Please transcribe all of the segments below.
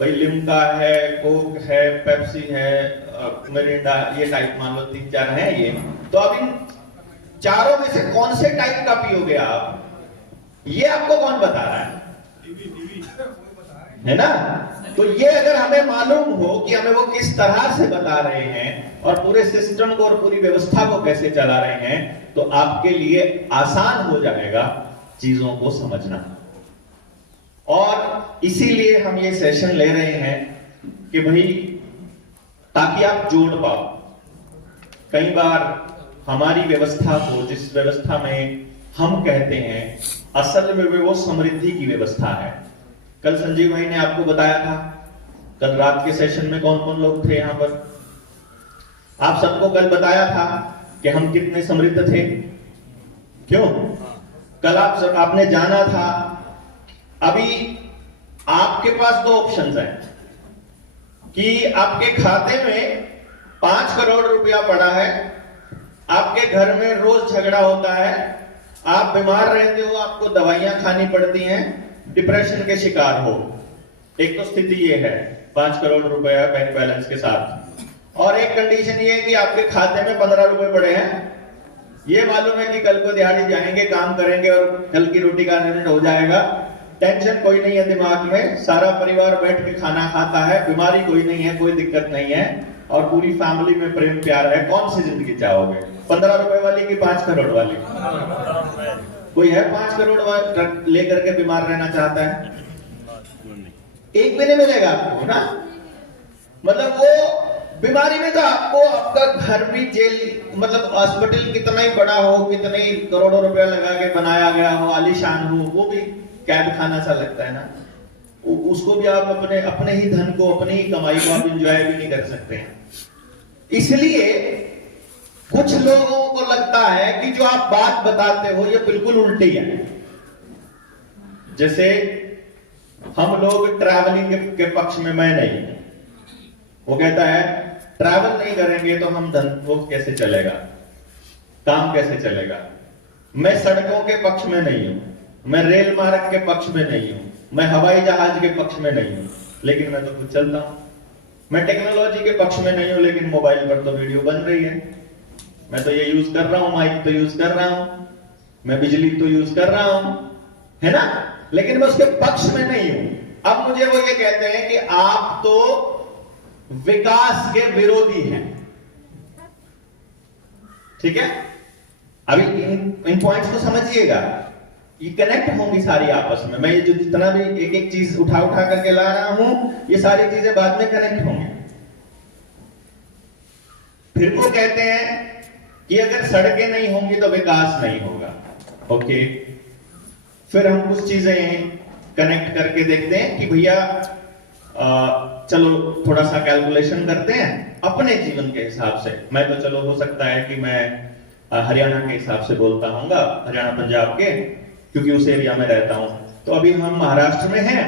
भाई लिम्का है, कोक है, पेप्सी है, मिरिंडा, ये टाइप मान लो 3-4 हैं ये। तो अब इन चारों में से कौन से टाइप का पियोगे आप, ये आपको कौन बता रहा है ना? तो ये अगर हमें मालूम हो कि हमें वो किस तरह से बता रहे हैं और पूरे सिस्टम को और पूरी व्यवस्था को कैसे चला रहे हैं, तो आपके लिए आसान हो जाएगा चीजों को समझना। और इसीलिए हम ये सेशन ले रहे हैं कि भाई ताकि आप जोड़ पाओ। कई बार हमारी व्यवस्था को, जिस व्यवस्था में हम कहते हैं, असल में वो समृद्धि की व्यवस्था है। कल संजीव भाई ने आपको बताया था, कल रात के सेशन में कौन कौन लोग थे यहां पर, आप सबको कल बताया था कि हम कितने समृद्ध थे। क्यों? कल आपने जाना था। अभी आपके पास 2 ऑप्शंस हैं कि आपके खाते में 5 करोड़ रुपया पड़ा है, आपके घर में रोज झगड़ा होता है, आप बीमार रहते हो, आपको दवाइयां खानी पड़ती हैं, डिप्रेशन के शिकार हो। एक तो स्थिति ये है 5 करोड़ रुपया बैंक बैलेंस के साथ, और एक कंडीशन ये है कि आपके खाते में 15 रुपए पड़े हैं। ये मालूम है कि कल को दिहाड़ी जाएंगे, काम करेंगे और कल की रोटी का अर्जन हो जाएगा। टेंशन कोई नहीं है दिमाग में, सारा परिवार बैठ के खाना खाता है, बीमारी कोई नहीं है, कोई दिक्कत नहीं है, और पूरी फैमिली में प्रेम प्यार है। कौन सी जिंदगी चाहोगे, 15 रुपए वाली कि 5 करोड़ वाली? कोई है 5 करोड़ लेकर के बीमार रहना चाहता है? एक भी नहीं मिलेगा आपको ना। मतलब वो बीमारी में तो आपको आपका घर भी जेल, मतलब हॉस्पिटल कितना ही बड़ा हो, कितने ही करोड़ों रुपया लगा के बनाया गया हो, आलीशान हो, वो भी कैद खाना सा लगता है ना। उसको भी आप अपने ही धन को, अपनी ही कमाई को आप एंजॉय भी नहीं कर सकते हैं। इसलिए कुछ लोगों को लगता है कि जो आप बात बताते हो ये बिल्कुल उल्टी है। जैसे हम लोग ट्रैवलिंग के पक्ष में, मैं नहीं, वो कहता है ट्रैवल नहीं करेंगे तो हम धन वो कैसे चलेगा, काम कैसे चलेगा। मैं सड़कों के पक्ष में नहीं हूं, मैं रेल मार्ग के पक्ष में नहीं हूं, मैं हवाई जहाज के पक्ष में नहीं हूं, लेकिन मैं तो खुद चलता हूं। मैं टेक्नोलॉजी के पक्ष में नहीं हूं, लेकिन मोबाइल पर तो वीडियो बन रही है, मैं तो ये यूज कर रहा हूं, माइक तो यूज कर रहा हूं, मैं बिजली तो यूज कर रहा हूं, है ना, लेकिन मैं उसके पक्ष में नहीं हूं। अब मुझे वो ये कहते हैं कि आप तो विकास के विरोधी हैं। ठीक है, अभी इन पॉइंट्स को समझिएगा, ये कनेक्ट होंगी सारी आपस में। मैं ये जो जितना भी एक एक चीज उठा करके ला रहा हूं, ये सारी चीजें बाद में कनेक्ट होंगी। फिर वो कहते हैं कि अगर सड़कें नहीं होंगी तो विकास नहीं होगा। ओके, फिर हम कुछ चीजें कनेक्ट करके देखते हैं कि भैया चलो थोड़ा सा कैलकुलेशन करते हैं अपने जीवन के हिसाब से। मैं तो चलो हो सकता है कि मैं हरियाणा के हिसाब से बोलता हूँगा, हरियाणा पंजाब के, क्योंकि उस एरिया में रहता हूं। तो अभी हम महाराष्ट्र में हैं,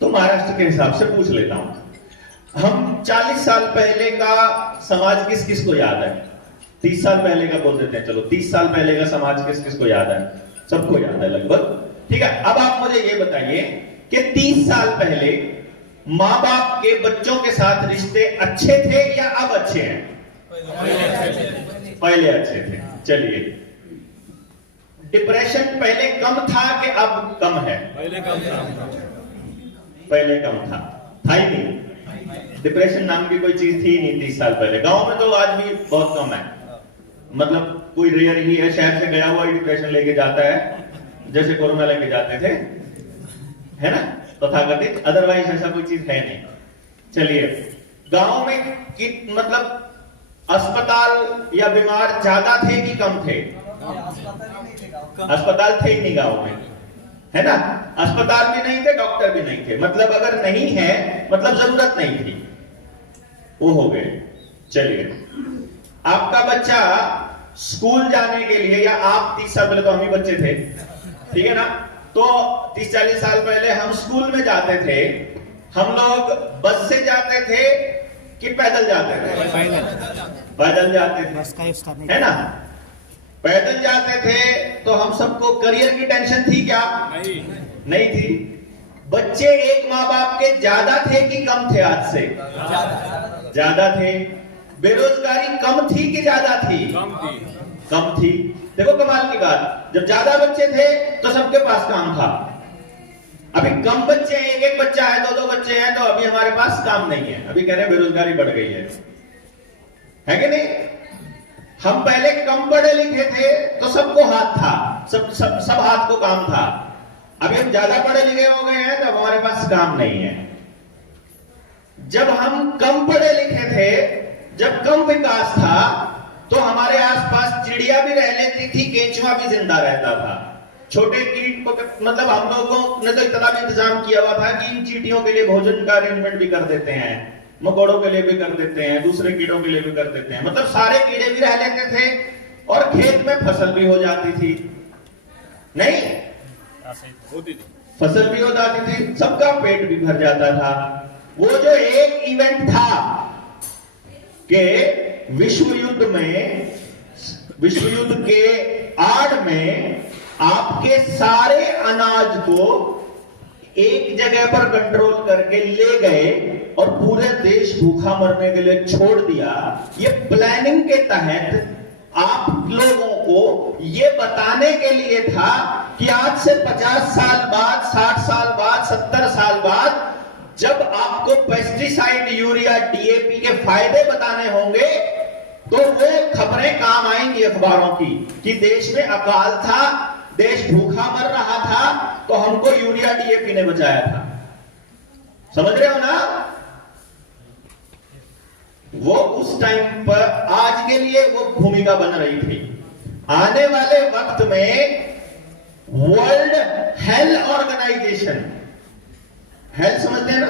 तो महाराष्ट्र के हिसाब से पूछ लेता हूं। हम 40 साल पहले का समाज किस किस को याद है? 30 साल पहले का बोल देते हैं, चलो 30 साल पहले का समाज किस किस को याद है? सबको याद है लगभग। ठीक है, अब आप मुझे ये बताइए कि 30 साल पहले माँ बाप के बच्चों के साथ रिश्ते अच्छे थे या अब अच्छे हैं? पहले अच्छे थे। चलिए, डिप्रेशन पहले कम था कि अब कम है? पहले कम था। पहले कम था ही नहीं। डिप्रेशन नाम की कोई चीज थी नहीं 30 साल पहले। गांव में तो आज भी बहुत कम है, मतलब कोई रेयर ही है शहर से गया हुआ डिप्रेशन लेके जाता है, जैसे कोरोना लेके जाते थे, है ना, तथाकथित। अदरवाइज ऐसा कोई चीज है नहीं। चलिए, गांव में मतलब अस्पताल या बीमार ज्यादा थे कि कम थे? अस्पताल थे ही नहीं गांव में, है ना। अस्पताल भी नहीं थे, डॉक्टर भी नहीं थे, मतलब अगर नहीं है मतलब जरूरत नहीं थी, वो हो गए। चलिए, आपका बच्चा स्कूल जाने के लिए, या आप 30 साल पहले तो हम ही बच्चे थे, ठीक है ना, तो 30-40 साल पहले हम स्कूल में जाते थे, हम लोग बस से जाते थे कि पैदल जाते थे? पैदल जाते थे, है ना। पैदल जाते थे तो हम सबको करियर की टेंशन थी क्या? नहीं थी। बच्चे एक माँ बाप के ज्यादा थे कि कम थे? आज से ज्यादा थे। बेरोजगारी कम थी कि ज्यादा थी? कम थी। देखो कमाल की बात, जब ज्यादा बच्चे थे तो सबके पास काम था। अभी कम बच्चे हैं, एक एक बच्चा है, दो दो बच्चे हैं, तो अभी हमारे पास काम नहीं है। अभी कह रहे हैं बेरोजगारी बढ़ गई है कि नहीं? हम पहले कम पढ़े लिखे थे तो सबको हाथ था, सब हाथ को काम था। अभी हम ज्यादा पढ़े लिखे हो गए हैं तो अब हमारे पास काम नहीं है। जब हम कम पढ़े लिखे थे, जब कम विकास था, तो हमारे आसपास चिड़िया भी रह लेती थी, केंचुआ भी जिंदा रहता था। छोटे कीट को, मतलब हम लोगों ने तो इतना भी इंतजाम किया हुआ था कि इन चींटियों के लिए भोजन का अरेंजमेंट भी कर देते हैं, मकोड़ों के लिए भी कर देते हैं, दूसरे कीड़ों के लिए भी कर देते हैं। मतलब सारे कीड़े भी रह लेते थे और खेत में फसल भी हो जाती थी। नहीं फसल भी हो जाती थी, सबका पेट भी भर जाता था। वो जो एक इवेंट था कि विश्व युद्ध के आड़ में आपके सारे अनाज को एक जगह पर कंट्रोल करके ले गए और पूरे देश भूखा मरने के लिए छोड़ दिया। ये प्लानिंग के तहत आप लोगों को ये बताने के लिए था कि आज से 50 साल बाद, 60 साल बाद, 70 साल बाद जब आपको पेस्टिसाइड, यूरिया, डीएपी के फायदे बताने होंगे तो वो खबरें काम आएंगी अखबारों की कि देश में अकाल था, देश भूखा मर रहा था, तो हमको यूरिया, डीएपी ने बचाया था। समझ रहे हो ना? वो उस टाइम पर आज के लिए वो भूमिका बन रही थी। आने वाले वक्त में वर्ल्ड हेल्थ ऑर्गेनाइजेशन, हेल्थ समझते हैं ना?